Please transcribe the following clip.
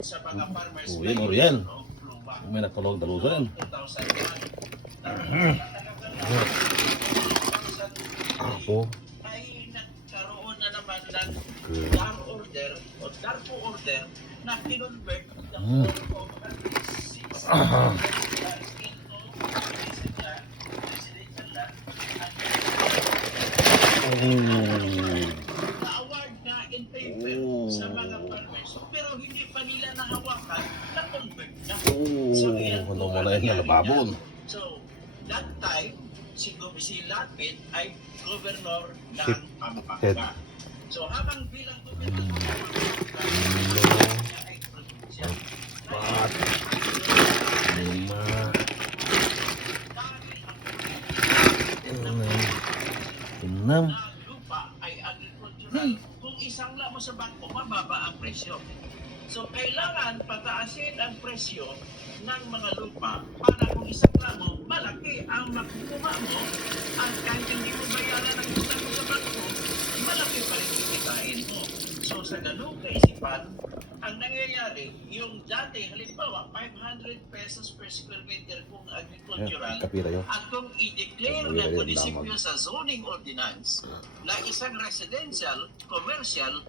sa mga farmers. Uy, mo yan. May natulog dalugan. Ako. Ay nagkaroon na naman ng dark order o darko order na kinonvert ng na-award na in favor sa mga farmers pero hindi pa nila nahawakan na convert na. Ano mo na yun, nalababon. So, that time, si Lapid ay governor ng Head. Pampanga. So, habang bilang governor ng ay probinsya. Pat. Lima. Enam. Na lupa ay agricultural. Kung isang mo sa bangko, mababa ang presyo. So, kailangan pataasin ang presyo ng mga lupa para kung isang mo, malaki ang makukuha mo at kahit hindi mo bayaran ang utang mo sa bangko, malaki pa rin kikitain mo. So, sa ganung kaisipan, ang nangyayari, yung dati, halimbawa, 500 pesos per square meter kung agricultural, Kapira yun. at kung i-declare ng munisipyo sa zoning ordinance na isang residential, commercial,